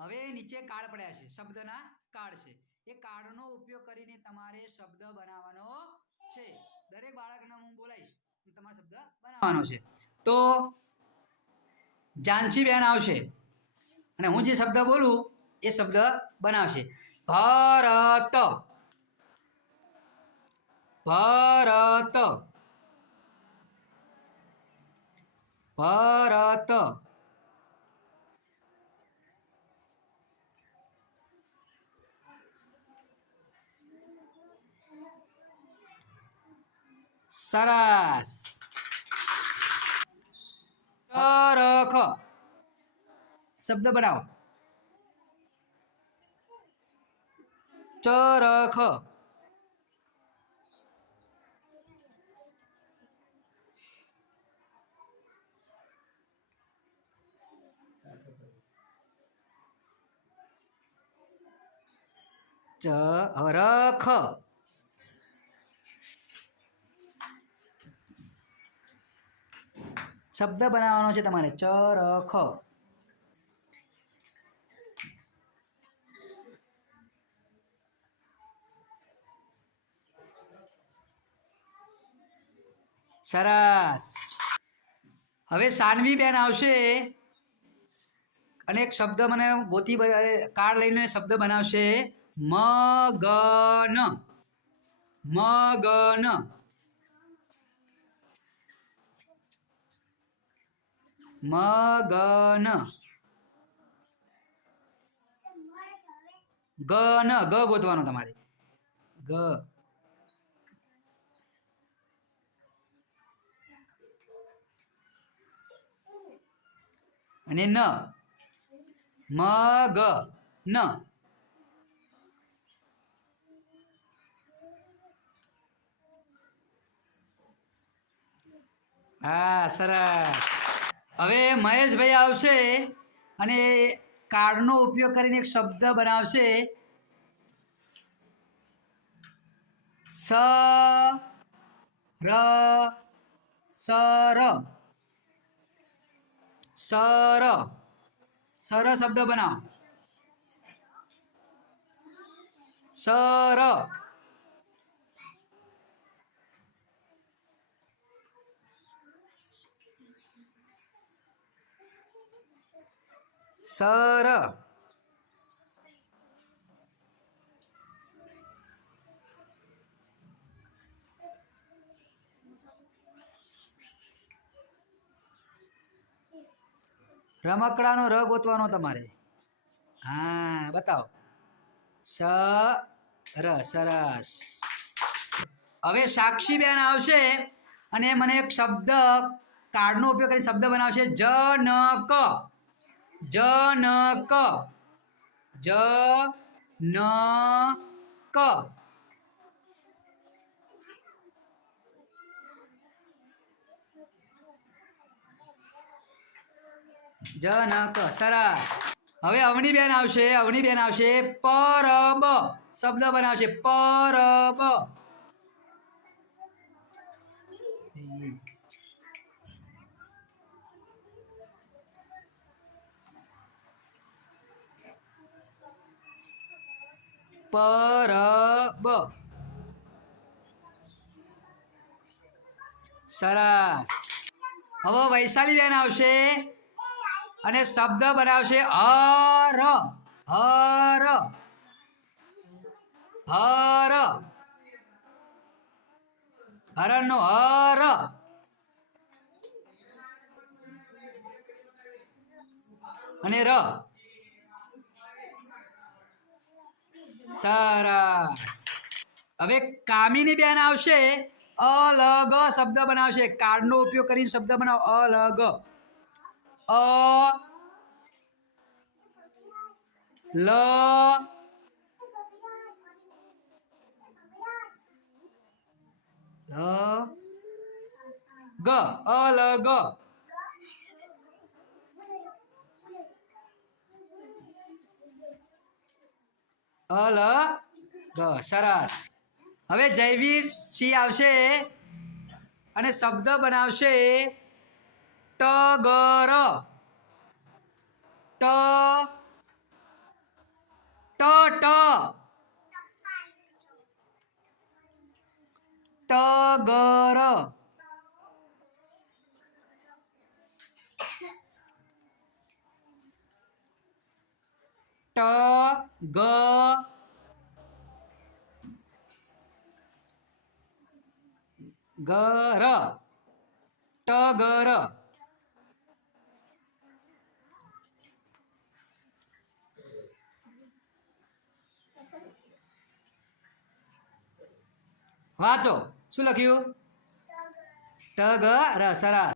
હવે નીચે કાર્ડ પડ્યા છે, શબ્દના કાર્ડ છે. એ કાર્ડનો ઉપયોગ કરીને તમારે શબ્દ બનાવવાનો છે. દરેક બાળકને હું બોલાવીશ, તમારે શબ્દ બનાવવાનો છે. તો જાનસી બેન આવશે અને હું જે શબ્દ બોલું એ શબ્દ બનાવશે. ભરત, ભરત, ભરત. સરસ. ચરખ, શબ્દ બનાવો. ચરખ, ચરખ, શબ્દ બનાવવાનો છે તમારે. ચરખ. સરસ. હવે સાનવી બેન આવશે અને એક શબ્દ મને ગોતી કાર્ડ લઈને શબ્દ બનાવશે. મગન, મગન, મગન. ગન, ગ ગોતવાનો તમારે. ગ. અને ન. મગ ન. હા, સરસ. હવે મહેશભાઈ આવશે અને કાર્ડનો ઉપયોગ કરીને એક શબ્દ બનાવશે. સ ર સર, સર. સર શબ્દ બનાવો. Sir, sir. રમકડાનો ર ગોતવાનો તમારે. હા, બતાવો. સર, સરસ. હવે સાક્ષીબેન આવશે અને મને એક શબ્દ કાર્ડનો ઉપયોગ કરી શબ્દ બનાવશે. જનક, જનક, જનક. જનક. સરસ. હવે અવનીબેન આવશે, અવનીબેન આવશે. પરબ, શબ્દ બનાવશે. પરબ. પરબ. સરસ. હવે વૈશાલીબેન આવશે અને શબ્દ બનાવશે. હર, હર, હર. હરણનો હર. અને ર. સરસ. હવે કામિની બેન આવશે, અલગ શબ્દ બનાવશે. કાર્ડનો ઉપયોગ કરીને શબ્દ બનાવો. અલગ. અ લ ગ, અલગ. અલગ. સરસ. હવે જયવીર સિંહ આવશે અને શબ્દ બનાવશે. ટગર, ટ ટગર, ગર, ટગર. વાંચો શું લખ્યું? ટગર. સરસ.